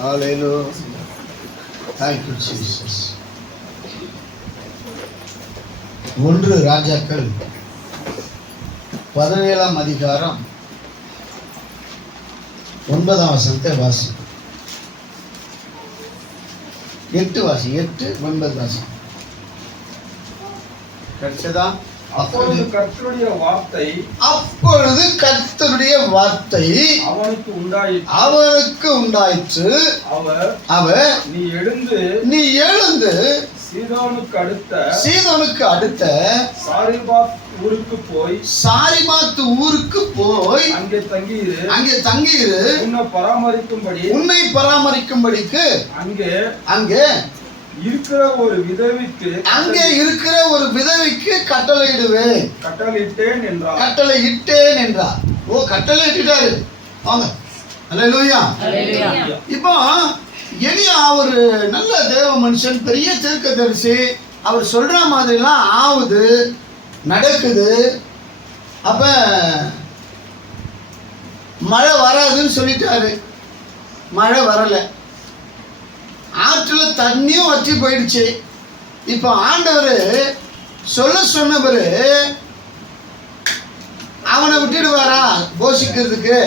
Hallelujah. Thank you, Jesus. ஒன்று ராஜாக்கள் பதினேழாம் அதிகாரம் ஒன்பதாம் வசனத்தை வாசி எட்டு வாசி எட்டு ஒன்பது வாசி கிடைச்சதா அப்பொழுது கர்த்தருடைய வார்த்தை அப்பொழுது கர்த்தருடைய வார்த்தை அவனுக்கு உண்டாயிற்று. அவனுக்கு உண்டாயிற்று. அவர் அவர் நீ எழுந்து நீ எழுந்து சீதோனுக்கு அடுத்த சீதோனுக்கு அடுத்த சாரிபாத் ஊருக்கு போய் சாரிமாத்து ஊருக்கு போய் அங்கே தங்கியிரு. அங்கே தங்கியிரு. உன்னை பராமரிக்கும்படி உன்னை பராமரிக்கும்படிக்கு அங்கே அங்கே இருக்கிற ஒரு விதவிக்கு அங்கே இருக்கிற ஒரு விதவைக்கு கட்டளையிடுவேன். கட்டளையிட்டேன் என்றார். கட்டளை இட்டேன் என்றார். ஓ கட்டளை இட்டுட்டாரு வாங்க அல்லேலூயா இப்போ எலியா ஒரு நல்ல தேவ மனுஷன் பெரிய தீர்க்கதரிசி அவர் சொல்ற மாதிரிலாம் ஆகுது நடக்குது. அப்ப மழை வராதுன்னு சொல்லிட்டாரு. மழை வரலை. ஆற்றுல தண்ணியும் வற்றி போயிடுச்சு. இப்போ ஆண்டவர் சொல்ல சொன்னவர் அவனை விட்டுடுவாரா போஷிக்கிறதுக்கு?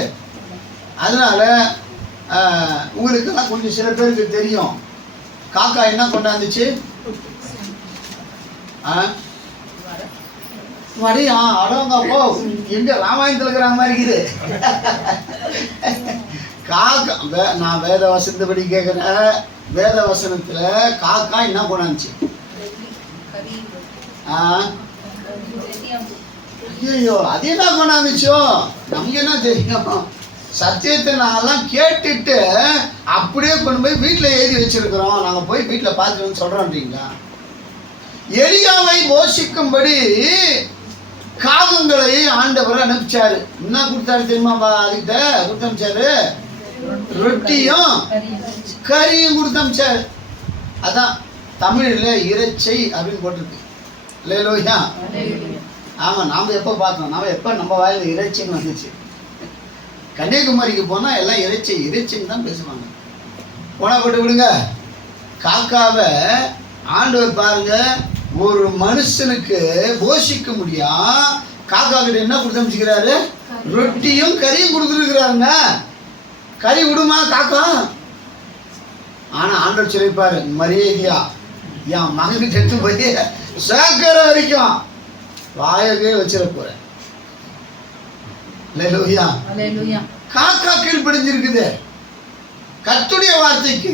அதனால ஆஹ், உங்களுக்கெல்லாம் கொஞ்சம் சில பேருக்கு தெரியும். காக்கா என்ன கொண்டாந்துச்சு? ஆ? அடவங்கப்போ எங்க ராமாயணத்துல இருக்கிற மாதிரி இருக்குது. காக்கா வே- நான் வேத வசந்தபடி கேட்குறேன் வேத வசனத்துல காக்கா என்ன கொண்டாந்துச்சு? ஆ? ஐயோ அது என்ன கொண்டாந்துச்சோ? நமக்கு என்ன தெரியும்? சத்தியத்தை நாங்கெல்லாம் கேட்டுட்டு அப்படியே கொண்டு போய் வீட்டில் எழுதி வச்சிருக்கிறோம். நாங்கள் போய் வீட்டில் பார்த்துட்டு சொல்கிறோன்றீங்களா எளியாவை போஷிக்கும்படி காகங்களை ஆண்டவர் அனுப்பிச்சாரு. என்ன கொடுத்தாரு தெரியுமாப்பா அதுக்கிட்ட? கொடுத்து அனுப்பிச்சாரு ரொட்டியும் கறியும் கொடுத்து அனுப்பிச்சாரு அதான் தமிழில் இறைச்சை அப்படின்னு போட்டிருக்கு. லேலோயா ஆமாம் நாம் எப்போ பார்த்தோம்? நாம் எப்போ நம்ம வாயில் இறைச்சின்னு வந்துச்சு? கன்னியாகுமரிக்கு போனால் எல்லாம் இறைச்சி இறைச்சின்னு தான் பேசுவாங்க. போனா போட்டு விடுங்க. காக்காவை ஆண்டவர் பாருங்க ஒரு மனுஷனுக்கு போஷிக்க முடியா? காக்கா கிட்ட என்ன கொடுத்து அமைச்சுக்கிறாரு ரொட்டியும் கறியும் கொடுத்துருக்குறாருங்க. கறி விடுமா காக்கா? ஆனா ஆண்டவர் சொல்லியிருப்பாரு மரியாதையா என் மகனுக்கு எடுத்து போய் சேர்க்கிற வரைக்கும் வாயவே வச்சிட போறேன். லேலூயா காக்கா கீழ்ப்படிஞ்சிருக்குது. கத்துடைய வார்த்தைக்கு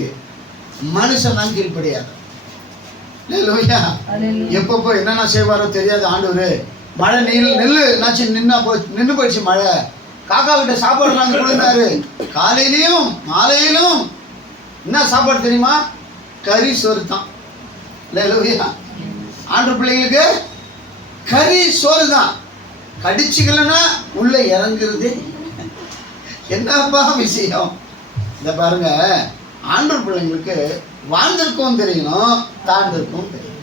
மனுஷன் தான் கீழ்ப்படியாது லேலூயா எப்பப்போ என்னென்ன செய்வாரோ தெரியாது ஆண்டவர். மழை நீல் நெல்லு என்னாச்சு நின்னா போச்சு நின்று போயிடுச்சு மழை. காக்கா கிட்ட சாப்பாடு நாங்கள் கொடுத்தாரு. காலையிலையும் மாலையிலும் என்ன சாப்பாடு தெரியுமா? கறி சோறு தான். லேலூயா ஆண்டு பிள்ளைங்களுக்கு கறி சோறு தான். கடிச்சுக்கலன்னா உள்ள இறங்குறது. என்னப்பா விஷயம்? இந்த பாருங்க. ஆண்டவர் பிள்ளைங்களுக்கு வாழ்ந்திருக்கவும் தெரியணும் தாழ்ந்திருக்கவும் தெரியும்.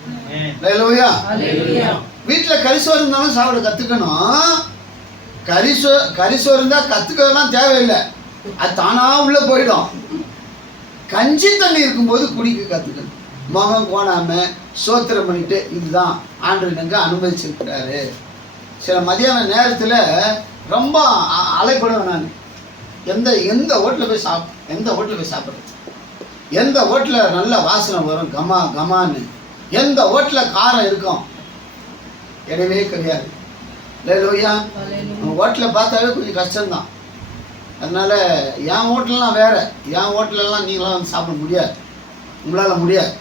வீட்டில் கரிசோறு இருந்தாலும் சாப்பிட கற்றுக்கணும் கரிசோ கரிசோறு இருந்தால் கற்றுக்கலாம் தேவையில்லை. அது தானாக உள்ளே போயிடும். கஞ்சி தண்ணி இருக்கும்போது குடிக்க கற்றுக்கணும் முகம் கோணாமல் சோத்திரம் பண்ணிட்டு இதுதான் ஆண்டு எனக்கு அனுமதிச்சிருக்கிறாரு. சில மதியான நேரத்தில் ரொம்ப அலைப்படுவேன் நான். எந்த எந்த ஹோட்டலில் போய் சாப் எந்த ஹோட்டலில் போய் சாப்பிட்றது? எந்த ஹோட்டலில் நல்ல வாசனை வரும்? கமா கமான்னு. எந்த ஹோட்டலில் காரம் இருக்கும்? இடமே கிடையாது. ஹோட்டலில் பார்த்தாவே கொஞ்சம் கஷ்டம்தான். அதனால என் ஹோட்டல்லாம் வேற. என் ஹோட்டலெல்லாம் நீங்களாம் வந்து சாப்பிட முடியாது. உங்களால் முடியாது.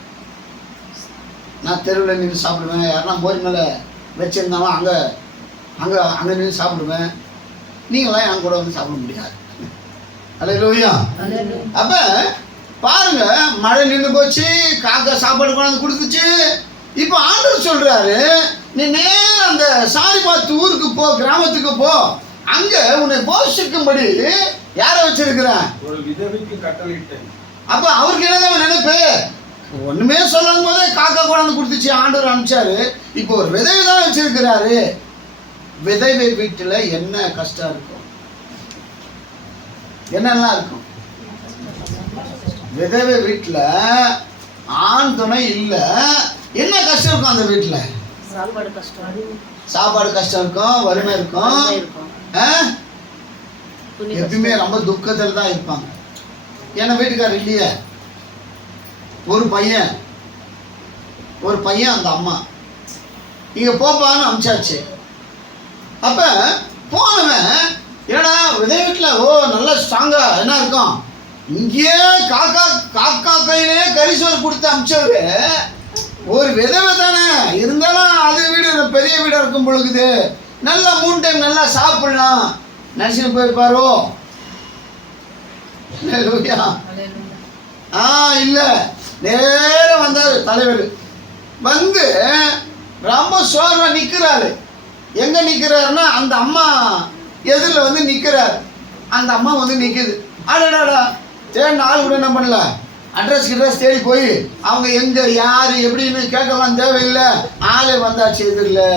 நான் தெருவில் நின்று சாப்பிடுவேன். யாருன்னா மோரி மேலே வச்சுருந்தாலும் அங்கே அங்கே அங்கே நின்று சாப்பிடுவேன். நீங்களாம் என் கூட வந்து சாப்பிட முடியாது. அல்ல அப்போ பாருங்க மழை நின்று போச்சு காக்கா சாப்பாடு கொண்டாந்து கொடுத்துச்சு. இப்போ ஆண்டவர் சொல்றாரு நீ நேரா அந்த சாரிபாத்து ஊருக்கு போ கிராமத்துக்கு போ. அங்க உன்னை போஷிக்கும்படி யாரை வச்சிருக்கிறேன்? ஒரு விதவிக்கு கட்டளையிட்டேன். அப்ப அவருக்கு என்னதான் நினைப்பு? ஒண்ணுமே சொல்லும் போதே காக்கா கொண்டாந்து கொடுத்துச்சு ஆண்டவர் அனுப்பிச்சாரு. இப்போ ஒரு விதவை தான் வச்சிருக்கிறாரு. விதவை வீட்டுல என்ன கஷ்டம் இருக்கும்? என்னெல்லாம் இருக்கும்? விதவை வீட்டுல ஆண் துணை இல்ல. என்ன கஷ்டம் இருக்கும் அந்த வீட்டுல? சாப்பாடு கஷ்டம். சாப்பாடு கஷ்டம் இருக்கும். வறுமை இருக்கும். எப்பயுமே ரொம்ப துக்கத்தில் தான் இருப்பாங்க. ஏன்னா வீட்டுக்காரர் இல்லையே. ஒரு பையன். ஒரு பையன் அந்த அம்மா. இங்க போப்பான்னு அமிச்சாச்சு. அப்ப போனவன் ஏடா விதை வீட்டில் ஓ நல்லா ஸ்ட்ராங்கா என்ன இருக்கும்? இங்கேயே காக்கா காக்கா கையிலே கரிசோறு கொடுத்து அமிச்சவரு ஒரு விதவை தானே இருந்தாலும் அது வீடு பெரிய வீடு இருக்கும் பொழுது நல்லா மூணு டைம் நல்லா சாப்பிடலாம். நினச்சிட்டு போயிருப்பாரோ ஆ இல்லை. நேரம் வந்தார் தலைவர். வந்து ரொம்ப சோர்வா நிற்கிறாரு எங்கே நிற்கிறாருன்னா அந்த அம்மா எதிரில் வந்து நிற்கிறாரு அந்த அம்மா வந்து நிற்குது அடடாடா. தேடின ஆள் கூட என்ன பண்ணல. அட்ரஸ் கிட்ரஸ் தேடி போய் அவங்க எங்கே யார் எப்படின்னு கேட்கலாம் தேவையில்லை. ஆளே வந்தாச்சு எதிரில்.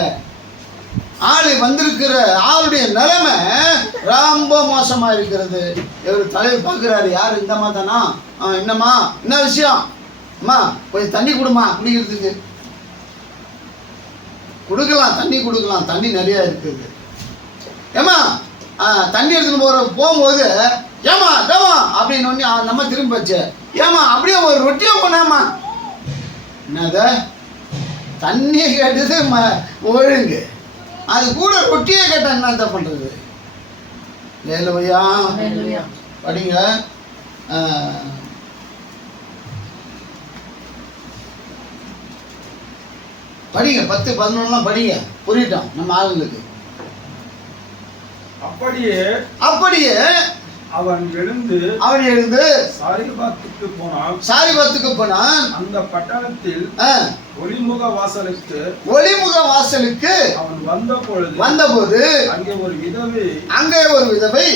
ஆளு வந்திருக்கிற ஆளுடைய நிலைமை ரொம்ப மோசமா இருக்கிறது. இவர் தலைவர் பார்க்குறாரு. யார்? இந்தம்மா தானா? ஆ என்னம்மா? என்ன விஷயம்? அம்மா கொஞ்சம் தண்ணி கொடுமா குடிக்கிறதுக்கு. கொடுக்கலாம் தண்ணி கொடுக்கலாம். தண்ணி நிறையா இருக்குது. ஏம்மா? தண்ணி எடுத்துன்னு போகிற போகும்போது ஏமா தேமா அப்படின்னு ஒன்று நம்ம திரும்பி வச்சு ஏமா அப்படியே ஒரு ரொட்டியை போனாமா என்னது? தண்ணி கேட்டது ம ஒழுங்கு. அது கூட ரொட்டியை கேட்டால் என்னத்த பண்ணுறது லேலுவையா ஹalleluya. படிங்க. படிங்க பத்து பதினொன்றுலாம் படிங்க. புரியட்டும் நம்ம ஆளுங்களுக்கு. அப்படியே அப்படியே அவன் எழுந்து அவன் எழுந்து சாரிபாத்துக்கு போனான். சாரிபத்துக்கு போனான். அந்த பட்டணத்தில் ஒளிமுக வாசலுக்கு ஒளிமுக வாசலுக்கு அவன் வந்த பொழுது வந்தபோது அங்கே ஒரு விதவை அங்கே ஒரு விதவை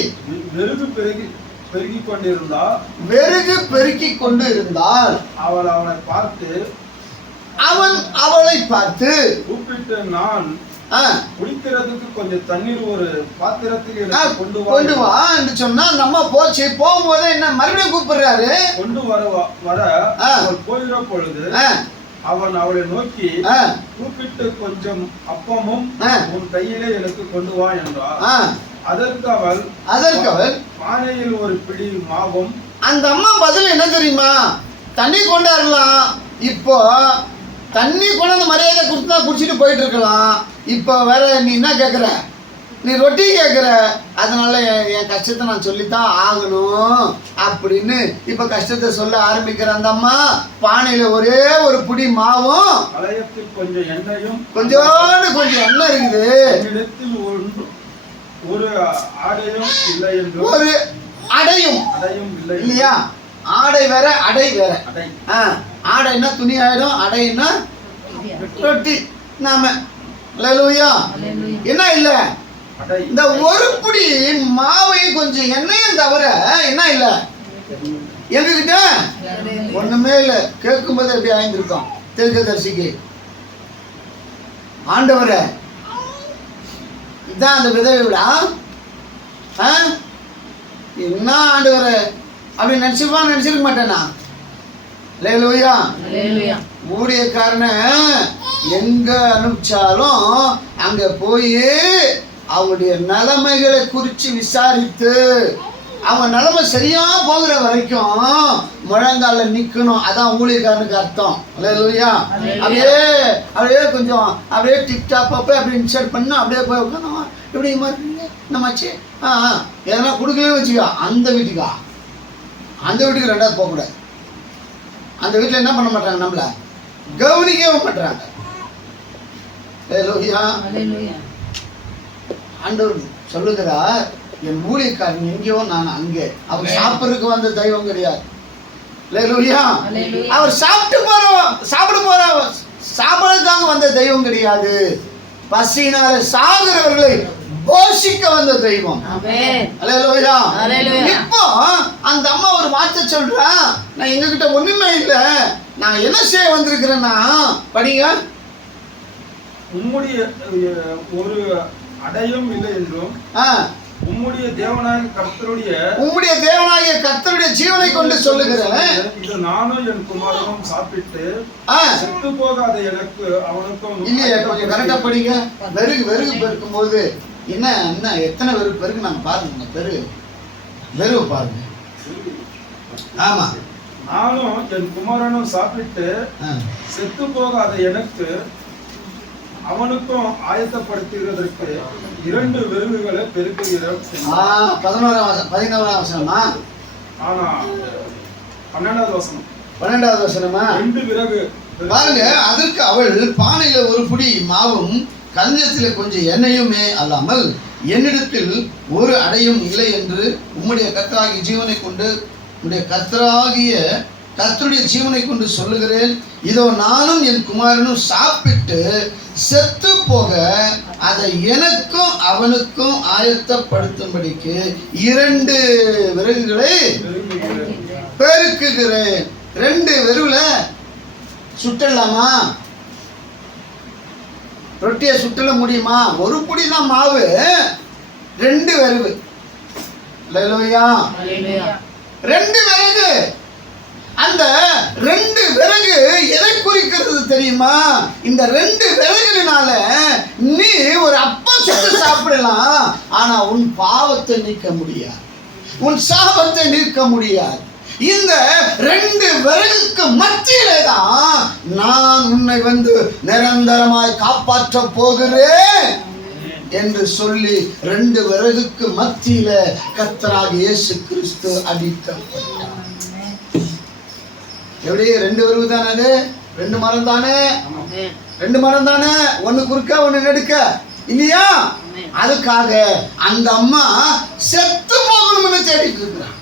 வெறுகு பெருகி பெருகி கொண்டிருந்தா வெறுகு பெருக்கி கொண்டு இருந்தாள் அவள் அவனை பார்த்து அவன் அவளை பார்த்து கூப்பிட்டு நான் ஆ, குடிக்கிறதுக்கு கொஞ்சம் தண்ணீர் ஒரு பாத்திரத்தில் கொண்டு கொண்டு வா சொன்னா நம்ம போச்சு. போகும்போது என்ன மறுபடியும் கூப்பிடுறாரு? கொண்டு வர வர போகிற பொழுது அவன் அவளை நோக்கி கூப்பிட்டு கொஞ்சம் அப்பமும். உன் கையிலே எனக்கு கொண்டு வா என்றார். அதற்கு அவள் அதற்கு அவள் பானையில் ஒரு பிடி மாவும் அந்த அம்மா பதில் என்ன தெரியுமா? தண்ணி கொண்டாடலாம் இப்போ தண்ணி கொண்டாந்து மரியாதை கொடுத்தா குடிச்சிட்டு போயிட்டு இருக்கலாம். இப்போ வேற நீ என்ன கேட்குற நீ ரொட்டி கேட்குற அதனால என் கஷ்டத்தை நான் சொல்லித்தான் ஆகணும். அப்படின்னு இப்போ கஷ்டத்தை சொல்ல ஆரம்பிக்கிற அந்த அம்மா பானையில் ஒரே ஒரு புடி மாவும் கொஞ்சம் எண்ணெயும் கொஞ்சோண்டு கொஞ்சம் எண்ணெய் இருக்குது. ஒரு ஆடையும் இல்லை ஒரு அடையும். அடையும். இல்லையா? ஆடை வேற அடை வேற. ஆ. ஆடைன்னா துணி ஆயிடும் அடைன்னா ரொட்டி. நாம. ஹalleluya. என்ன இல்ல? இந்த ஒரு புடி மாவையும் கொஞ்சம் எண்ணெயும் தவிர என்ன இல்ல? எங்ககிட்ட? ஒண்ணுமே இல்ல. கேட்கும்போது எப்படி ஆயிருந்திருக்கோம் தீர்க்கதரிசிக்கு. ஆண்டவரே. இதான் அந்த விதவை விடா ஆ? என்ன ஆண்டவரே? அப்படி நினைச்சுப்பா நினைச்சிருக்க மாட்டேனா? லேலூயா. ஊழியக்காரனை எங்க அனுப்பிச்சாலும் அங்க போய் அவங்களுடைய நிலைமைகளை குறித்து விசாரித்து அவங்க நிலைமை சரியா போகிற வரைக்கும் முழங்கால நிக்கணும். அதான் ஊழியக்காரனுக்கு அர்த்தம். அல்லேலூயா அப்படியே அப்படியே கொஞ்சம் அப்படியே டிப்டாப் அப்போ அப்படியே இன்சர்ட் பண்ணா அப்படியே போய் உட்காந்து இப்படி மாதிரி நம்மாச்சு ஆ ஆ, எதனா கொடுக்கவே வச்சுக்கோ. அந்த வீட்டுக்கா? அந்த வீட்டுக்கு ரெண்டாவது போகக்கூடாது. அந்த வீட்டில் என்ன பண்ண மாட்டாங்க நம்மள? கவனிக்கவே மாட்டாங்க. ஆண்டவர் சொல்லுகிறார் என் ஊழியக்காரன் எங்கேயோ நான் அங்கே. அவர் சாப்பிட்றதுக்கு வந்த தெய்வம் கிடையாது. அவர் சாப்பிட்டு போற சாப்பிட போற சாப்பிடறதுக்காக வந்த தெய்வம் கிடையாது. பசியினால சாகிறவர்களை போஷிக்க வந்த தெய்வம். இப்போ அந்த அம்மா ஒரு வார்த்தை சொல்றா. நான் எங்ககிட்ட ஒண்ணுமே இல்ல. நான் என்ன செய்ய வந்திருக்கிறேன்னா படிங்க. உம்முடைய ஒரு அடையும் இல்லை என்றும் உம்முடைய தேவனாக கர்த்தருடைய உம்முடைய தேவனாகிய கர்த்தருடைய ஜீவனை கொண்டு சொல்லுகிறேன். இது நானும் என் குமாரனும் சாப்பிட்டு செத்து போகாத எனக்கு அவனுக்கும் இல்லையே கொஞ்சம் கரெக்டா படிங்க. வெறுகு வெறுகு பெருக்கும் போது என்ன என்ன எத்தனை வெறுகு பெருக்கு நாங்க பாருங்க பெருகு வெறுகு பாருங்க. ஆமா. நானும் என் குமாரனும் சாப்பிட்டு. செத்து போகாத எனக்கு அவனுக்கும் ஆயத்தப்படுத்துகிறதற்கு இரண்டு விருதுகளை பெருக்குகிறேன் ஆ, பதினோராம் வசனம் பதினோராம் வசனமா? ஆனா பன்னெண்டாவது வசனம். பன்னெண்டாவது வசனமா? ரெண்டு விறகு. பாருங்க அதற்கு அவள் பானையில ஒரு புடி மாவும் கஞ்சத்தில கொஞ்சம் எண்ணெயுமே அல்லாமல் என்னிடத்தில் ஒரு அடையும் இல்லை என்று உம்முடைய கத்தராகிய ஜீவனை கொண்டு உம்முடைய கத்தராகிய கத்தருடைய ஜீவனை கொண்டு சொல்லுகிறேன். இதோ நானும் என் குமாரனும் சாப்பிட்டு செத்து போக அதை எனக்கும் அவனுக்கும் ஆயத்தப்படுத்தும்படிக்கு இரண்டு விறகுகளை பெருக்குகிறேன். ரெண்டு வெறுவில் சுட்டலாமா? ரொட்டியை சுட்டல முடியுமா? ஒரு புடி தான் மாவு ரெண்டு ஹalleluya ரெண்டு விறகு. அந்த ரெண்டு விறகு எதை குறிக்கிறது தெரியுமா? இந்த ரெண்டு விறகுனால நீ ஒரு அப்பம் சுட்டு சாப்பிடலாம். ஆனா உன் பாவத்தை நீக்க முடியாது. உன் சாபத்தை நீக்க முடியாது. இந்த ரெண்டு விறகுக்கு மத்தியிலே தான் நான் உன்னை வந்து நிரந்தரமாய் காப்பாற்ற போகிறேன் என்று சொல்லி ரெண்டு விறகுக்கு மத்தியில கத்தராக இயேசு கிறிஸ்து அடிக்கப்பட்டார் எப்படி? ரெண்டு விறகு தானே அது? ரெண்டு மரம் தானே? ரெண்டு மரம் தானே? ஒன்னு குறுக்க ஒன்னு நெடுக்க. இல்லையா? அதுக்காக அந்த அம்மா செத்து போகணும்னு தேடிட்டு இருக்கிறான்.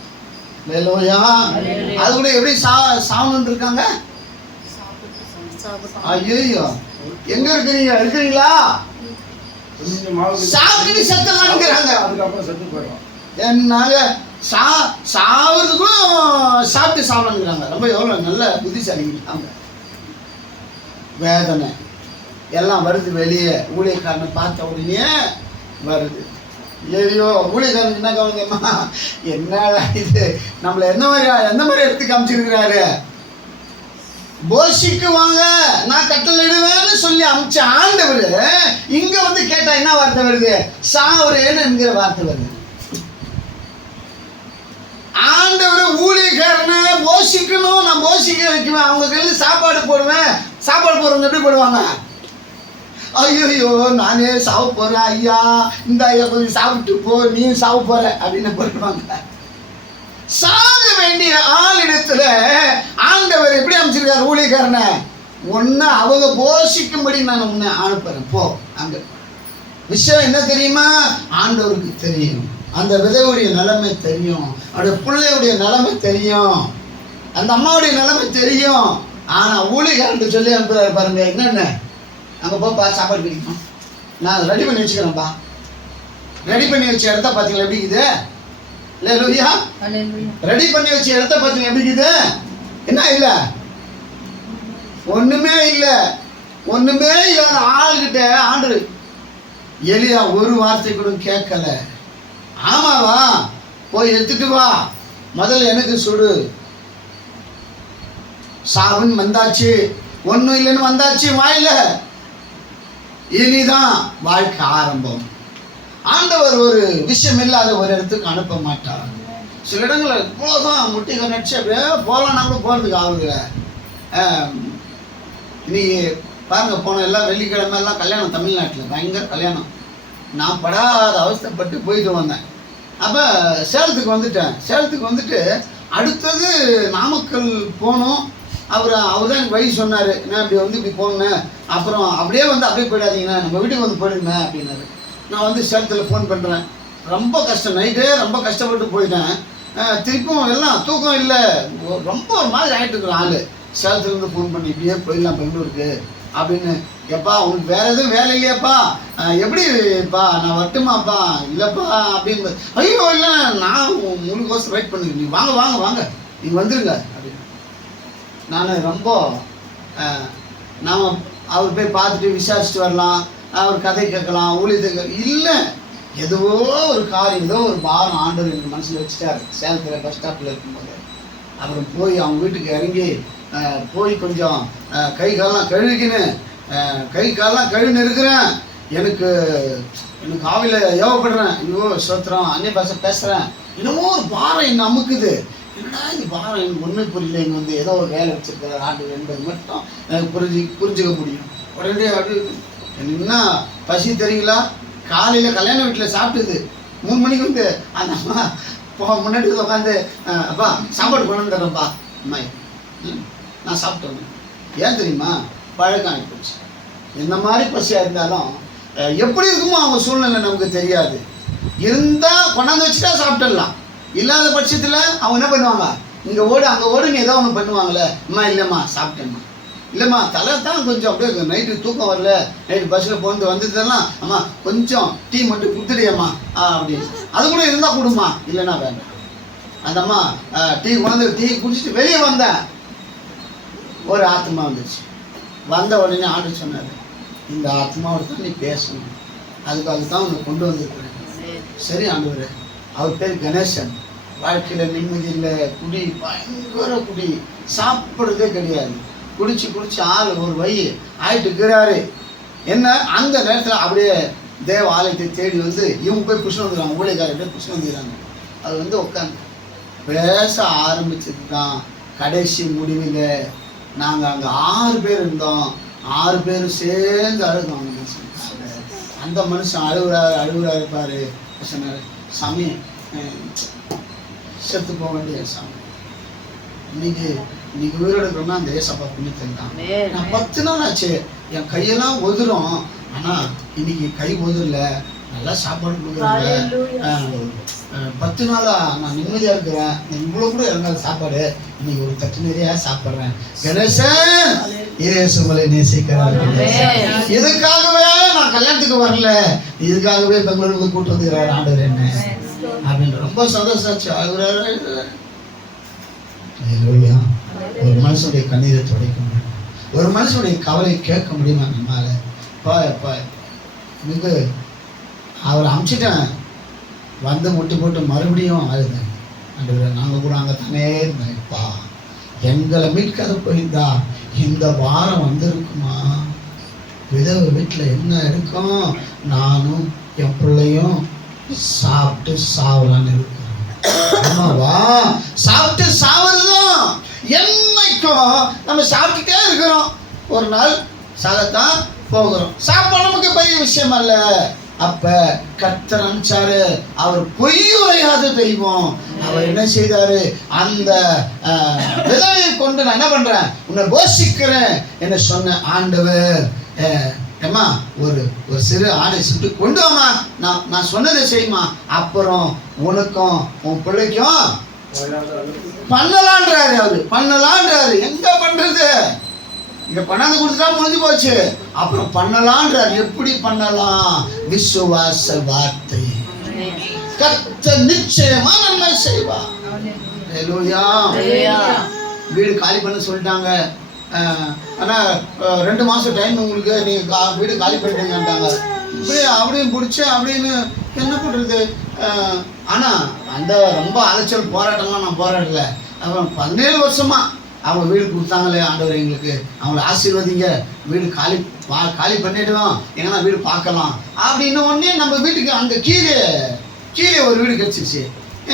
அது கூட எப்படி சா சாவணும்னு இருக்காங்க ஐயோ எங்க இருக்கிறீங்க? இருக்கிறீங்களா? சாப்பிட்டு செத்தலாம்ங்கிறாங்க அதுக்கப்புறம் செத்து போயிடும். என்னாங்க சா சாவதுக்கும் சாப்பிட்டு சாப்பிடணுங்கிறாங்க ரொம்ப எவ்வளோ நல்ல புத்திசாலிங்க. வேதனை. எல்லாம் வருது வெளியே. ஊழியக்காரனை பார்த்த உடனே வருது. ஐயோ ஊழியக்காரனுக்கு என்ன கவனிங்கம்மா என்னடா இது? நம்மளை என்ன மாதிரி எந்த மாதிரி எடுத்து காமிச்சிருக்கிறாரு? போஷிக்கு வாங்க நான் கட்டளையிடுவேன்னு சொல்லி அமிச்ச ஆண்டவர் இங்க வந்து கேட்டா என்ன வார்த்தை வருது? சாவரேன்னு என்கிற வார்த்தை வருது. ஆண்டவர் ஊழியக்காரனை போஷிக்கணும் நான் போஷிக்க வைக்குவேன் அவங்க கையில் சாப்பாடு போடுவேன். சாப்பாடு போடுறவங்க எப்படி போடுவாங்க? ஐயோ நானே சாவ போறேன் ஐயா. இந்த ஐயா கொஞ்சம் சாப்பிட்டு போ நீ சாவ போற அப்படின்னு போடுவாங்க சாக வேண்டிய ஆளிடத்துல ஆண்டவர் எப்படி அமைச்சிருக்காரு ஊழியக்காரனை? ஒன்னு அவங்க போஷிக்கும்படி நான் உன்னை அனுப்புறேன். போ அங்க. விஷயம் என்ன தெரியுமா? ஆண்டவருக்கு தெரியும். அந்த விதவுடைய நிலைமை தெரியும். அவருடைய பிள்ளையுடைய நிலைமை தெரியும். அந்த அம்மாவுடைய நிலைமை தெரியும். ஆனா ஊழியக்காரன் சொல்லி அனுப்புறாரு பாருங்க என்னென்ன? அங்க போப்பா சாப்பாடு கிடைக்கும் நான் ரெடி பண்ணி வச்சுக்கிறேன்ப்பா ரெடி பண்ணி வச்ச இடத்த பார்த்தீங்களா எப்படி இருக்குது? இல்லை லூயா ரெடி பண்ணி வச்ச இடத்த பார்த்தீங்க எப்படி இருக்குது? என்ன இல்லை? ஒண்ணுமே இல்லை. ஒண்ணுமே இல்லாத ஆள்கிட்ட ஆண்டு. எலியா ஒரு வார்த்தை கூட கேட்கல. ஆமாவா? போய் எடுத்துட்டு வா. முதல்ல எனக்கு சுடு. சாவுன்னு வந்தாச்சு. ஒன்றும் இல்லைன்னு வந்தாச்சு வாயில இனிதான் வாழ்க்கை ஆரம்பம். ஆண்டவர் ஒரு விஷயம் இல்லாத ஒரு இடத்துக்கு அனுப்ப மாட்டார். சில இடங்களில் இவ்வளோதான் முட்டி கணச்சு அப்படியே போகலான்னா கூட போகிறதுக்கு ஆகுதுல இன்னைக்கு பாருங்க போன எல்லாம் வெள்ளிக்கிழமை எல்லாம் கல்யாணம் தமிழ்நாட்டில் பயங்கர கல்யாணம். நான் படாத அவஸ்தைப்பட்டு போயிட்டு வந்தேன். அப்போ சேலத்துக்கு வந்துட்டேன். சேலத்துக்கு வந்துட்டு அடுத்தது நாமக்கல் போனோம். அவர் அவர் தான் எனக்கு வழி சொன்னார். நான் இப்படி வந்து இப்படி போனேன் அப்புறம் அப்படியே வந்து அப்படியே போயிடாதீங்கண்ணா. நம்ம வீட்டுக்கு வந்து போயிடுங்க அப்படின்னாரு. நான் வந்து சேலத்தில் ஃபோன் பண்ணுறேன் ரொம்ப கஷ்டம். நைட்டே ரொம்ப கஷ்டப்பட்டு போயிட்டேன். திருப்பும் எல்லாம் தூக்கம் இல்லை. ரொம்ப ஒரு மாதிரி ஆகிட்டு இருக்கிற ஆள். சேலத்துலேருந்து ஃபோன் பண்ணி இப்படியே போயிடலாம் பெங்களூருக்கு. அப்படின்னு. எப்பா உனக்கு வேற எதுவும் வேலை இல்லையாப்பா? எப்படிப்பா? நான் வரட்டுமாப்பா? இல்லைப்பா அப்படின்னு. ஐயோ இல்லை நான் முழுக்கோசம் வெயிட் பண்ணுங்க நீ வாங்க வாங்க வாங்க. நீங்கள் வந்துருங்க அப்படின்னு. நான் ரொம்ப நாம் அவர் போய் பார்த்துட்டு விசாரிச்சுட்டு வரலாம் அவர் கதை கேட்கலாம் ஊழியத்தை இல்லை எதுவோ ஒரு காரியம் ஏதோ ஒரு பாரம் ஆண்டவர் எங்கள் மனசில் வச்சுட்டாரு. சேலத்தில் பஸ் ஸ்டாப்பில் இருக்கும்போது. அப்புறம் போய் அவங்க வீட்டுக்கு இறங்கி போய் கொஞ்சம் கை காலெல்லாம் கழுவிக்கின்னு கை காலெல்லாம் கழுவின்னு இருக்கிறேன் எனக்கு எனக்கு ஆவியில் ஏவப்படுறேன். இன்னும் சோத்திரம் அன்னிய பாஷை பேசுகிறேன் என்னமோ ஒரு பாரம் என்ன அமுக்குது. என்னடா இந்த எனக்கு ஒன்றுமே புரியல. இங்கே வந்து ஏதோ ஒரு வேலை வச்சிருக்காரு ஆண்டு என்பது மட்டும் எனக்கு புரிஞ்சு புரிஞ்சுக்க முடியும். உடனே அப்படி என்ன பசி தெரியுங்களா? காலையில் கல்யாண வீட்டில் சாப்பிட்டது. மூணு மணிக்கு வந்து அந்த அம்மா போ முன்னாடி உட்காந்து அப்பா சாப்பாடு கொண்டு வந்து தரேன்ப்பா. அம்மா ம், நான் சாப்பிட்டேன். ஏன் தெரியுமா? பழக்கம் ஆகி போச்சு. எந்த மாதிரி பசியாக இருந்தாலும் எப்படி இருக்குமோ அவங்க சூழ்நிலை நமக்கு தெரியாது. இருந்தால் கொண்டாந்து வச்சுட்டா சாப்பிட்டுடலாம். இல்லாத பட்சத்தில் அவங்க என்ன பண்ணுவாங்க? இங்கே ஓடு அங்கே ஓடுன்னு ஏதோ ஒன்று பண்ணுவாங்களே அம்மா இல்லைம்மா சாப்பிட்டேம்மா. இல்லைம்மா தலை தான் கொஞ்சம் அப்படியே நைட்டு தூக்கம் வரல. நைட்டு பஸ்ஸில் போந்து வந்ததெல்லாம் அம்மா கொஞ்சம் டீ மட்டும் கொடுத்துடியம்மா ஆ அப்படின்னு. அது கூட இருந்தால் கொடுமா இல்லைன்னா வேண்டாம். அந்த அம்மா டீ கொண்டு டீ குடிச்சிட்டு வெளியே வந்தேன். ஒரு ஆத்மா வந்துச்சு. வந்த உடனே ஆண்டு சொன்னார் இந்த ஆத்மாவோட தான் நீ பேசணும். அதுக்காக தான் உன்னை கொண்டு வந்திருக்கிறேன். சரி ஆண்டவரே. அவர் பேர் கணேசன். வாழ்க்கையில் நிம்மதி இல்லை குடி பயங்கர குடி. சாப்பிட்றதே கிடையாது. குடிச்சு குடிச்சு ஆள் ஒரு வை ஆயிட்டு இருக்கிறாரு. என்ன? அந்த நேரத்தில் அப்படியே தேவ ஆலயத்தை தேடி வந்து இவங்க போய் புஷ்ணம் வந்துடுறாங்க. ஊழியக்காரர்கிட்ட புஷ்ணம் வந்துடுறாங்க. அது வந்து உட்காந்து பேச ஆரம்பிச்சது தான் கடைசி முடிவில் நாங்கள் அங்கே ஆறு பேர் இருந்தோம். ஆறு பேரும் சேர்ந்து அழுதோம். அந்த மனுஷன் அழுகுறாரு அழுகுறாரு பாரு. சொன்னார் சாமி செத்து போக வேண்டிய சாமி இன்னைக்கு இன்னைக்கு உயிரோடு இருக்கிறோம்னா அந்த ஏசப்பா புண்ணியத்தில் தான். நான் பத்து நாள் ஆச்சு. என் கையெல்லாம் ஒதுரும் ஆனா இன்னைக்கு கை ஒதுரல நல்லா சாப்பாடு கொடுக்குறாங்க. பத்து நாளா நான் நிம்மதியா இருக்கிறேன். இவ்வளவு கூட இறங்காத சாப்பாடு. இன்னைக்கு ஒரு தட்டு நிறைய சாப்பிடுறேன். கணேசன் இயேசுமலை நேசிக்கிறார். Amen. இதுக்காகவே நான் கல்யாணத்துக்கு வரல. இதுக்காகவே பெங்களூருக்கு கூட்டு வந்துக்கிறார் ஆண்டவர் என்ன. அப்படின்னு ரொம்ப சந்தோஷாச்சு. அழுகுறாரு அழுகுறாரு. ஒரு மனுஷனுடைய கண்ணீரை துடைக்க முடியும்? ஒரு மனுஷனுடைய கவலை கேட்க முடியுமா நம்மால பா பா எனக்கு அவரை அமுச்சிட்டேன். வந்து முட்டி போட்டு மறுபடியும் அழுதேன் ஆண்டவரே நாங்கள் கூட அங்கே தானே இருந்தேன்ப்பா எங்களை மீட்காத போயிருந்தா இந்த வாரம் வந்திருக்குமா? விதவை வீட்டில் என்ன இருக்கும்? நானும் என் பிள்ளையும் சாப்பிட்டு சாவலான்னு வா. சாப்பிட்டு சாவறதும் என்னைக்கும் நம்ம சாப்பிட்டுட்டே இருக்கிறோம். ஒரு நாள் சாகத்தான் போகிறோம். சாப்பாடு நமக்கு பெரிய விஷயம் அல்ல. அப்ப கர்த்தர் அனுப்பிச்சாரு. அவர் பொய் உரையாத தெய்வம். அவர் என்ன செய்தாரு? அந்த அஹ், விதவையை கொண்டு நான் என்ன பண்றேன்? உன்னை போஷிக்கிறேன் என்ன சொன்ன ஆண்டவர் ஏம்மா ஒரு ஒரு சிறு ஆடை சுட்டு கொண்டு வாமா நான் நான் சொன்னதை செய்யுமா அப்புறம் உனக்கும் உன் பிள்ளைக்கும் பண்ணலான்றாரு அவரு. பண்ணலான்றாரு. எங்க பண்றது? இங்க கொண்டாந்து கொடுத்துட்டா முடிஞ்சு போச்சு. அப்புறம் பண்ணலான்றாரு. எப்படி பண்ணலாம்? விசுவாச வார்த்தை. கத்த நிச்சயமா நன்மை செய்வா. வீடு காலி பண்ண சொல்லிட்டாங்க. ஆனால் ரெண்டு மாதம் டைம் உங்களுக்கு நீங்கள் கா- வீடு காலி பண்ணிட்டீங்கன்ட்டாங்க. இப்படி அப்படியும் பிடிச்சி அப்படின்னு என்ன பண்ணுறது ஆனால் அந்த ரொம்ப அலைச்சல் போராட்டம்லாம் நான் போராடல. அப்புறம் பதினேழு வருஷமாக அவங்க வீடு கொடுத்தாங்களே ஆண்டவர் எங்களுக்கு. அவங்கள ஆசீர்வதிங்க. வீடு காலி பா- காலி பண்ணிடுவோம். எங்கன்னா வீடு பார்க்கலாம். அப்படின்னு உடனே நம்ம வீட்டுக்கு அங்கே கீழே கீழே ஒரு வீடு கிடச்சிச்சு.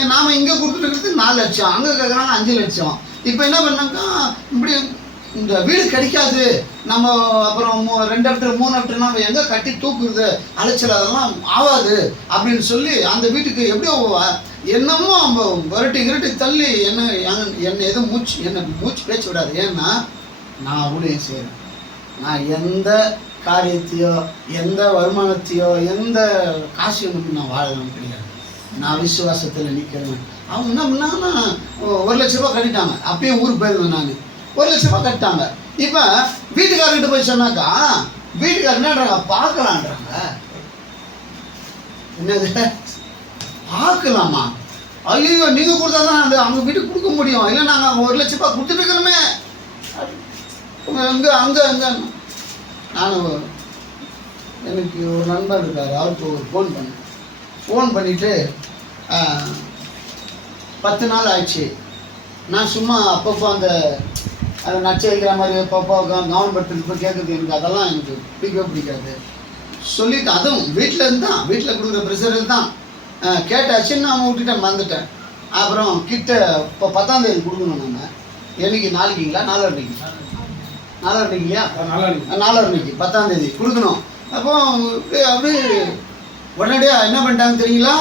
நாம் இங்கே கொடுத்துட்டு நாலு லட்சம். அங்கே கேட்குறாங்க அஞ்சு லட்சம். இப்போ என்ன பண்ணாக்கா இப்படி இந்த வீடு கிடைக்காது. நம்ம அப்புறம் மூ ரெண்டு இடத்துல மூணு இடத்துல நம்ம எங்கே கட்டி தூக்குறது அலைச்சல் அதெல்லாம் ஆகாது அப்படின்னு சொல்லி அந்த வீட்டுக்கு எப்படியோ என்னமோ அவங்க விரட்டி கிரட்டி தள்ளி என்ன என்னை எதுவும் மூச்சு என்னை மூச்சு பேச்சு விடாது. ஏன்னா நான் ஊழியம் செய்கிறேன் நான் எந்த காரியத்தையோ எந்த வருமானத்தையோ எந்த காசையும் நம்பி நான் வாழலாம் கிடையாது. நான் விசுவாசத்தில் நிற்கிறேன் அவங்க என்ன பண்ணாங்கன்னா ஒரு லட்ச ரூபா கட்டிட்டாங்க. அப்பயே ஊருக்கு போயிருந்தேன் நான். ஒரு லட்ச ரூபாய் இப்போ வீட்டுக்காரர்கிட்ட போய் சொன்னாக்கா வீட்டுக்காரர் என்னன்றாங்க பார்க்கலான்றாங்க. என்னது? பார்க்கலாமா? ஐயோ நீங்க கொடுத்தா தான் அது அவங்க வீட்டுக்கு கொடுக்க முடியும். இல்லை நாங்கள் ஒரு லட்ச ரூபாய் கொடுத்துட்டு அங்கே அங்கே அங்கே நான் எனக்கு ஒரு நண்பர் இருக்கார். அவருக்கு ஒரு ஃபோன் பண்ணேன். ஃபோன் பண்ணிவிட்டு பத்து நாள் ஆயிடுச்சு. நான் சும்மா அப்பப்போ அந்த அந்த நச்சு வைக்கிற மாதிரி கவ- கவனப்படுத்துறது போய் கேட்குறது எனக்கு. அதெல்லாம் எனக்கு பிடிக்கவே பிடிக்காது. சொல்லிட்டு அதுவும் வீட்டில் இருந்து தான் வீட்டில் கொடுக்குற ப்ரெஷரில் தான். அஹ், கேட்டாச்சு நான் விட்டுட்டேன் மறந்துட்டேன். அப்புறம் கிட்ட இப்போ பத்தாம் தேதி கொடுக்கணும் நம்ம. என்னைக்கு? நாளைக்குங்களா? நாலாண்டிங்களா நாலாண்டிக்கு இல்லையா நல்லா இருக்கு நாலாண்டிக்கு பத்தாம் தேதி கொடுக்கணும். அப்போ அப்படியே அப்படியே உடனடியாக என்ன பண்ணிட்டாங்க தெரியுங்களா?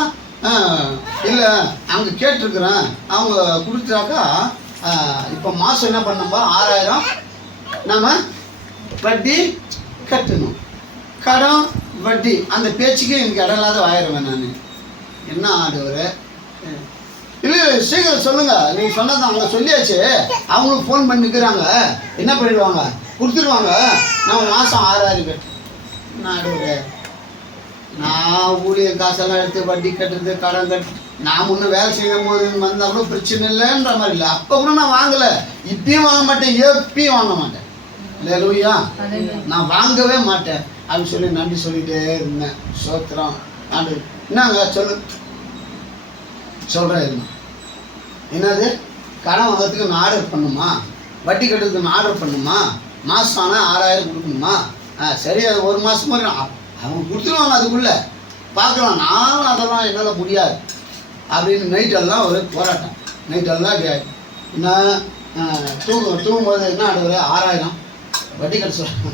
இல்லை அவங்க கேட்டிருக்கிறேன். அவங்க கொடுத்தாக்கா இப்போ மாதம் என்ன பண்ணோம்பா? ஆறாயிரம். நம்ம வட்டி கட்டணும். கடன் வட்டி. அந்த பேச்சுக்கே எனக்கு இடம் இல்லாத ஆயிடுவேன் நான். என்ன ஆடுவர் இல்லை சீக்கிரம் சொல்லுங்கள் நீங்கள் சொன்னது அவங்க சொல்லியாச்சு. அவங்களுக்கு ஃபோன் பண்ணிக்கிறாங்க. என்ன பண்ணிடுவாங்க? கொடுத்துருவாங்க. நம்ம மாதம் ஆறாயிரம் கட்டு. என்ன ஆடுவர் நான் ஊழியர் காசெல்லாம் எடுத்து வட்டி கட்டுறது கடன் கட்டு நான் முன்ன வேலை செய்யும் போது வந்தால் கூட பிரச்சனை இல்லைன்ற மாதிரி இல்லை. அப்போ கூட நான் வாங்கலை. இப்பயும் வாங்க மாட்டேன் எப்பயும் வாங்க மாட்டேன். இல்லை லூயா? நான் வாங்கவே மாட்டேன். அப்படின்னு சொல்லி நன்றி சொல்லிட்டே இருந்தேன். சோத்திரம். ஆண்டு என்னங்க? சொல்லு. சொல்கிறேன் என்னது? கடன் வாங்கிறதுக்கு நான் ஆர்டர் பண்ணுமா? வட்டி கட்டுறதுக்கு நான் ஆர்டர் பண்ணுமா? மாதம் ஆனால் ஆறாயிரம் கொடுக்கணுமா? ஆ சரி அது ஒரு மாதம் மாதிரி. அவங்க கொடுத்துருவாங்க அதுக்குள்ளே. பார்க்கலாம். நானும் அதெல்லாம் என்னால் முடியாது. அப்படின்னு நைட்டெல்லாம் ஒரு போராட்டம். நைட்டெல்லாம் கே என்ன ஆ, தூங்கு தூங்கும்போது என்ன ஆடுவது ஆறாயிரம். வட்டி கட்ட சொல்கிறாங்க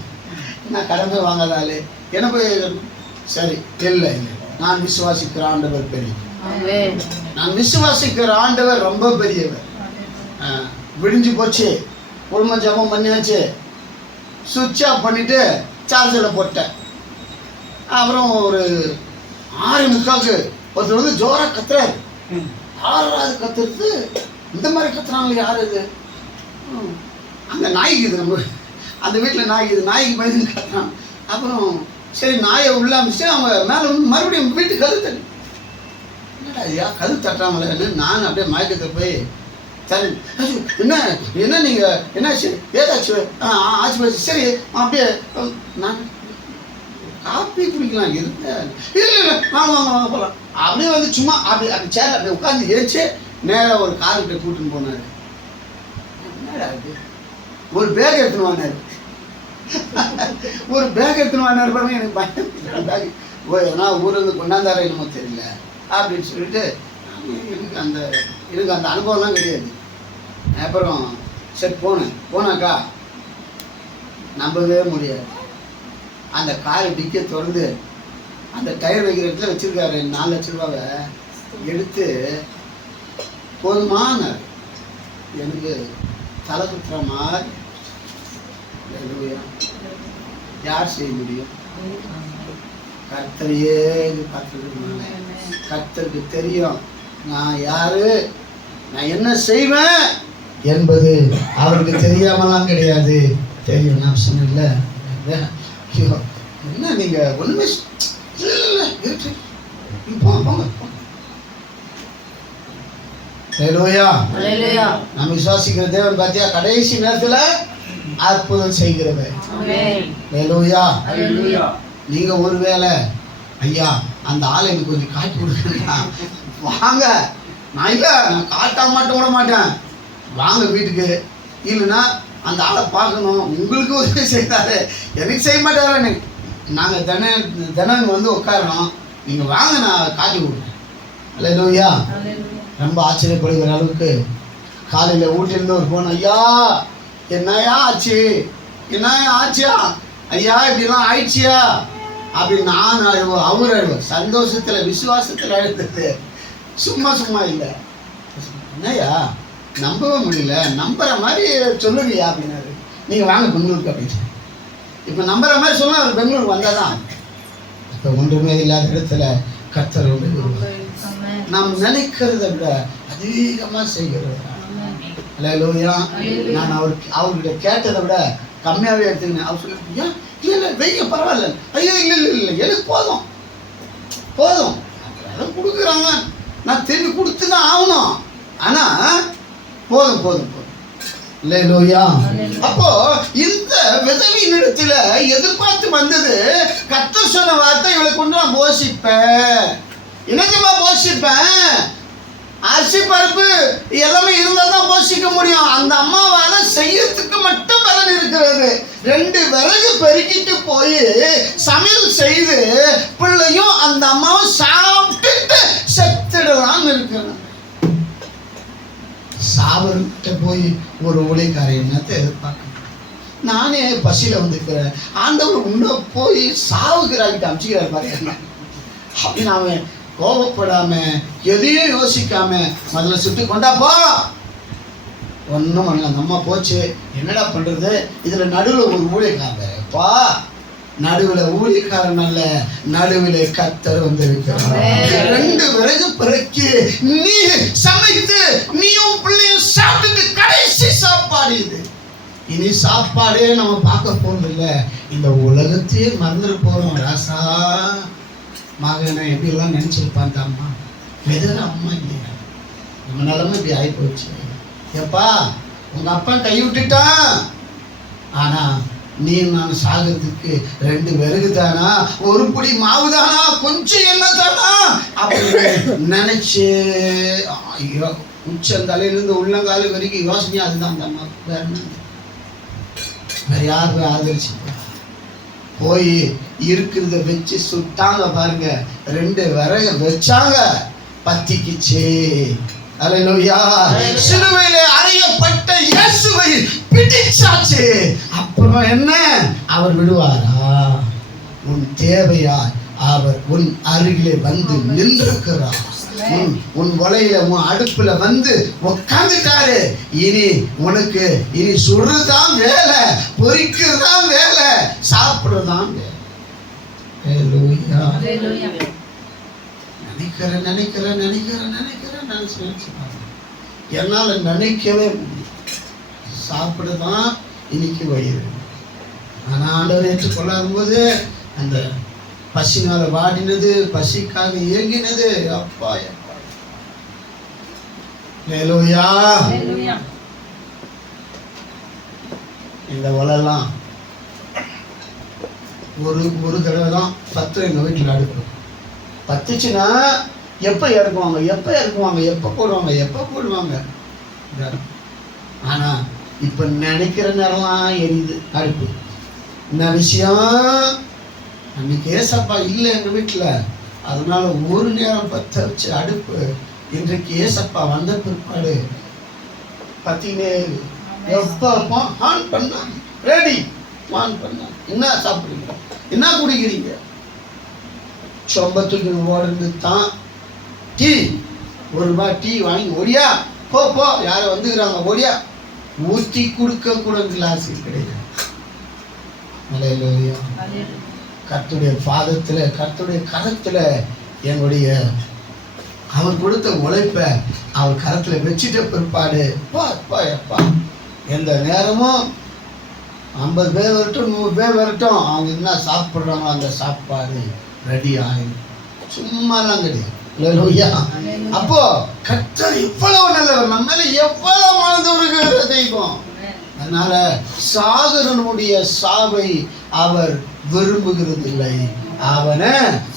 என்ன கடமை வாங்காதாலே என்ன போய் சரி இல்லை இல்லை. நான் விசுவாசிக்கிற ஆண்டவர் பெரிய. நான் விசுவாசிக்கிற ஆண்டவர் ரொம்ப பெரியவர். விடிஞ்சு போச்சு. குடும்ப ஜபம் பண்ணியாச்சு. சுவிட்ச் ஆஃப் பண்ணிட்டு சார்ஜரில் போட்டேன். அப்புறம் ஒரு ஆறு முக்காக்கு ஒருத்தர் வந்து ஜோரா கத்துறாரு. ஆறாவது கத்துறது? இந்த மாதிரி கத்துறாங்களே யார் இது? அங்கே நாய்க்கு இது நம்ம அந்த வீட்டில் நாய்க்கு இது நாய்க்கு பயந்து கத்துறான். அப்புறம் சரி நாயை உள்ள அமைச்சு அவங்க மேலே வந்து மறுபடியும் வீட்டுக்கு கது தட்டி. என்னடா ஐயா கது தட்டுறாங்களேன்னு நான் அப்படியே மயக்கத்தில் போய் சரி என்ன என்ன நீங்கள் என்னாச்சு ஏதாச்சு? ஆச்சு போச்சு. சரி அப்படியே நான் காப்பி குடிக்கலாம். எதுக்கு? இல்லை இல்லை வாங்க வாங்க வாங்க போகலாம் அப்படியே வந்து சும்மா அப்படி அப்படி சேர் அப்படி உட்காந்து ஏச்சு நேராக ஒரு கார்கிட்ட கூட்டின்னு போனார். என்னடா இது? ஒரு பேக் எடுத்துன்னு வந்தார். ஒரு பேக் எடுத்துன்னு வந்தார் பாருங்க எனக்கு பயம். பேக் ஓ ஏன்னா ஊர்லேருந்து கொண்டாந்தாரா என்னமோ தெரியல. அப்படின்னு சொல்லிட்டு எனக்கு அந்த எனக்கு அந்த அனுபவம்லாம் கிடையாது. அப்புறம் சரி போனேன். போனாக்கா நம்பவே முடியாது. அந்த காரை டிக்கை திறந்து அந்த டயர் வைக்கிற இடத்துல வச்சிருக்காரு. நாலு லட்ச ரூபாவை எடுத்து போதுமான எனக்கு தலை குத்துற மாதிரி யார் செய்ய முடியும்? கர்த்தரையே இது பார்த்துருக்கனால கர்த்தருக்கு தெரியும். நான் யாரு? நான் என்ன செய்வேன்? என்பது அவருக்கு தெரியாமலாம் கிடையாது. தெரியும். நான் சொன்னேன்ல. ஐயோ, என்ன நீங்க ஒண்ணுமே இல்ல, இல்ல, இருக்கு. போங்க, போங்க, விசுவாசிக்கிற தேவன் பார்த்தியா கடைசி நேரத்துல அற்புதம் செய்கிறவர். நீங்க ஒருவேளை ஐயா அந்த ஆளை எனக்கு கொஞ்சம் காட்டி கொடுக்கணும்னா வாங்க. நான் இல்லை நான் காட்டாம மட்டும் விட மாட்டேன். வாங்க வீட்டுக்கு. இல்லைன்னா அந்த ஆளை பார்க்கணும். உங்களுக்கு உதவி செய்தாரு எனக்கு செய்ய மாட்டாரு நாங்கள் தின தினம் வந்து உட்காரணும். நீங்கள் வாங்க நான் காட்டி கொடுக்குறேன். அல்லேலூயா ரொம்ப ஆச்சரியப்படுகிற அளவுக்கு காலையில் ஊட்டிலேருந்து ஒரு ஃபோன் ஐயா என்னையா ஆச்சு? என்னையா ஆச்சியா ஐயா இப்படிலாம் ஆயிடுச்சியா? அப்படி நான் அழுவோம் அவர் அழுவோம் சந்தோஷத்தில் விசுவாசத்தில் அழுத்தது சும்மா சும்மா இல்லை. என்னய்யா? நம்பவே முடியல. நம்புற மாதிரி சொல்லுவியா அப்படின்னாரு நீங்கள் வாங்க பெங்களூருக்கு அப்படின்னு இப்போ நம்புற மாதிரி சொன்னா அவர் பெங்களூருக்கு வந்தால் தான் இப்போ ஒன்றுமே இல்லாத இடத்துல ஒன்று ஆமென். நாம் நினைக்கிறத விட அதிகமாக செய்கிறவர் அல்லேலூயா நான் அவர் அவர்கிட்ட கேட்டதை விட கம்மியாகவே எடுத்துக்கினேன். அவர் சொல்லி ஏன் இல்லை இல்லை வெய்ய பரவாயில்ல. ஐயோ இல்லை இல்லை இல்லை எனக்கு போதும். போதும். அதெல்லாம் கொடுக்குறாங்க. நான் திரும்பி கொடுத்து தான் ஆகணும். ஆனால் போதும் போதும் போதும். அப்போ இந்த விதவியின் இடத்துல எதிர்பார்த்து வந்தது கத்த சொன்ன வார்த்தை இவளை கொண்டு நான் போஷிப்பேன். என்னத்தையுமா போஷிப்பேன்? அரிசி பருப்பு எல்லாமே இருந்தால் தான் போஷிக்க முடியும். அந்த அம்மாவால செய்யறதுக்கு மட்டும் பலன் இருக்கிறது. ரெண்டு விறகு பெருக்கிட்டு போய் சமையல் செய்து பிள்ளையும் அந்த அம்மாவும் சாப்பிட்டுட்டு செத்துடலாம்னு இருக்கிறாங்க. அவர்கிட்ட போய் ஒரு ஊழியக்காரன் என்னத்தை எதிர்பார்க்க நானே பசியில் வந்துருக்கிறேன். ஆண்டவர் உன்ன போய் சாவுகிறாக்கிட்ட அமைச்சுக்கிறார் பாருங்க என்ன அப்படின்னு அவன் கோபப்படாம எதையும் யோசிக்காம முதல்ல சுட்டு கொண்டா போ. ஒன்றும் பண்ணல. அந்த அம்மா போச்சு. என்னடா பண்றது? இதுல நடுவில் ஒரு ஊழியக்காரன் பா. நடுவில் ஊழியக்காரன் அல்ல நடுவில் கத்தர் வந்து. ரெண்டு விறகு பிறக்கி நீ சமைத்து நீயும் பிள்ளையும் சாப்பிட்டுட்டு கடைசி சாப்பாடு இது. இனி சாப்பாடே நம்ம பார்க்க போறது இல்ல. இந்த உலகத்தையே மறந்துட போறோம் ராசா. மகனை எப்படிலாம் நினைச்சிருப்பான் அந்த அம்மா எதிர அம்மா இல்லையா? நம்ம நிலைமை இப்படி ஆகி போச்சு எப்பா உங்க அப்பா கை விட்டுட்டான். ஆனா நீ நான் சாகிறதுக்கு ரெண்டு விறகு தானா ஒரு புடி மாவு தானா கொஞ்சம் என்ன தானா அப்படின்னு நினைச்சு ஐயோ உச்சந்தலையிலிருந்து உள்ளங்கால வரைக்கும் யோசனையா அதுதான் அந்த அம்மா. வேற வேற யார் போய் ஆதரிச்சு போய் இருக்கிறத வச்சு சுட்டாங்க பாருங்க. ரெண்டு விறக வச்சாங்க. பத்திக்குச்சு. அல்லேலூயா சிலுவையில அறையப்பட்ட இயேசுவை பிடிச்சாச்சு. அப்புறம் என்ன? அவர் விடுவாரா? உன் தேவையா அவர் உன் அருகிலே வந்து நின்றிருக்கிறார். உன் வலையில உன் அடுப்புல வந்து உட்காந்துட்டாரு இனி உனக்கு இனி சுடுறதுதான் வேலை பொரிக்கிறதுதான் வேலை Hallelujah. நினைக்கிறேன் நினைக்கிறேன் நினைக்கிறேன் நினைக்கிறேன். நினைச்சு நினைச்சு பாருங்க. என்னால நினைக்கவே முடியும் சாப்பிடுதான் இன்னைக்கு வயிறு. ஆனா ஆண்டவர் ஏற்றுக்கொள்ளாத போது அந்த பசினால வாடினது பசிக்காக ஏங்கினது அப்பா அப்பா. ஹalleluya. இந்த உலெல்லாம் ஒரு ஒரு தடவை தான் பத்து எங்கள் வீட்டில் அடுப்பு பத்துச்சுன்னா எப்போ இறக்குவாங்க? எப்போ இறக்குவாங்க? எப்போ போடுவாங்க? எப்போ போடுவாங்க? ஆனால் இப்போ நினைக்கிற நேரம்லாம் எரியுது. அடுப்பு என்ன விஷயம் அன்னைக்கு ஏசப்பா இல்லை எங்கள் வீட்டில் அதனால ஒரு நேரம் பற்ற வச்சு அடுப்பு. இன்றைக்கு ஏசப்பா வந்த பிற்பாடு பார்த்தீங்கன்னே எப்போ ஆன் பண்ணா. ரெடி. ஆன் பண்ணா. என்ன சாப்பிடுங்க என்ன குடிக்கிறீங்க? சொம்பத்துக்கு ஓடுறது தான் டீ. ஒரு ரூபாய் டீ வாங்கி ஓடியா? போ போ. யாரை வந்துக்கிறாங்க ஓடியா? ஊற்றி கொடுக்க கூட கிளாஸு கிடையாது ஹalleluya. கர்த்தருடைய பாதத்தில் கர்த்துடைய கரத்தில் என்னுடைய அவர் கொடுத்த உழைப்பை அவர் கரத்தில் வச்சுட்ட பிற்பாடு பா எப்பா. எந்த நேரமும் ஐம்பது பேர் வரட்டும் நூறு பேர் வரட்டும். அவங்க என்ன சாப்பிட்றாங்களோ அந்த சாப்பாடு ரெடி ஆகிடும் சும்மாலாம் கிடையாது. அப்போ கர்த்தர் இவ்வளவு நல்லவர்? நம்ம மேல எவ்வளவு மனதுருகிற தெய்வம்? அதனால சாகரனுடைய சாவை அவர் விரும்புகிறதில்லை. அவனை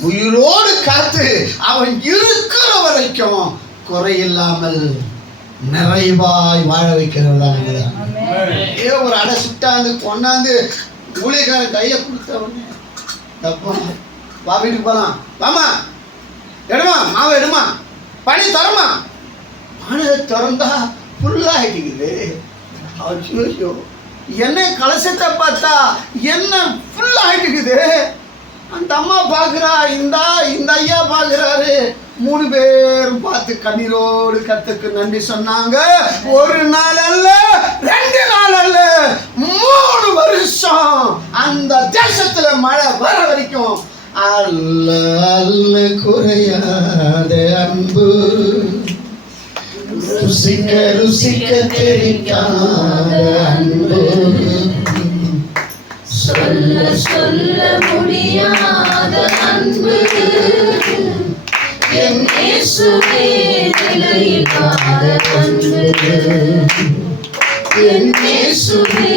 உயிரோடு காத்து அவன் இருக்கிற வரைக்கும் குறையில்லாமல் நிறைவாய் வாழ வைக்கிறவர்களாக ஏ ஒரு அடை சுட்டாந்து கொண்டாந்து ஊழியக்காரன் கையை கொடுத்த உடனே தப்பா. வா வீட்டுக்கு போகலாம் வாமா மாவை எடுமா? பனி தரமா மனதை திறந்தா ஃபுல்லாகிட்டுக்குது அச்சோஷோ என்ன கலசத்தை பார்த்தா என்ன ஃபுல்லாகிட்டுக்குது அந்த அம்மா பார்க்குறா இந்தா இந்த ஐயா பார்க்குறாரு. மூணு பேரும் பார்த்து கண்ணீரோடு கத்துக்கு நன்றி சொன்னாங்க. ஒரு நாள் அல்ல ரெண்டு நாள் அல்ல மூணு வருஷம் அந்த தேசத்துல மழை வர வரைக்கும் அல்ல அல்ல குறையாத அன்பு. ருசிக்க ருசிக்க தெரியாத அன்பு. சொல்ல சொல்ல முடியாத அன்பு. என் இயேசுவே நிலையில்லாத அன்பு. என் இயேசுவே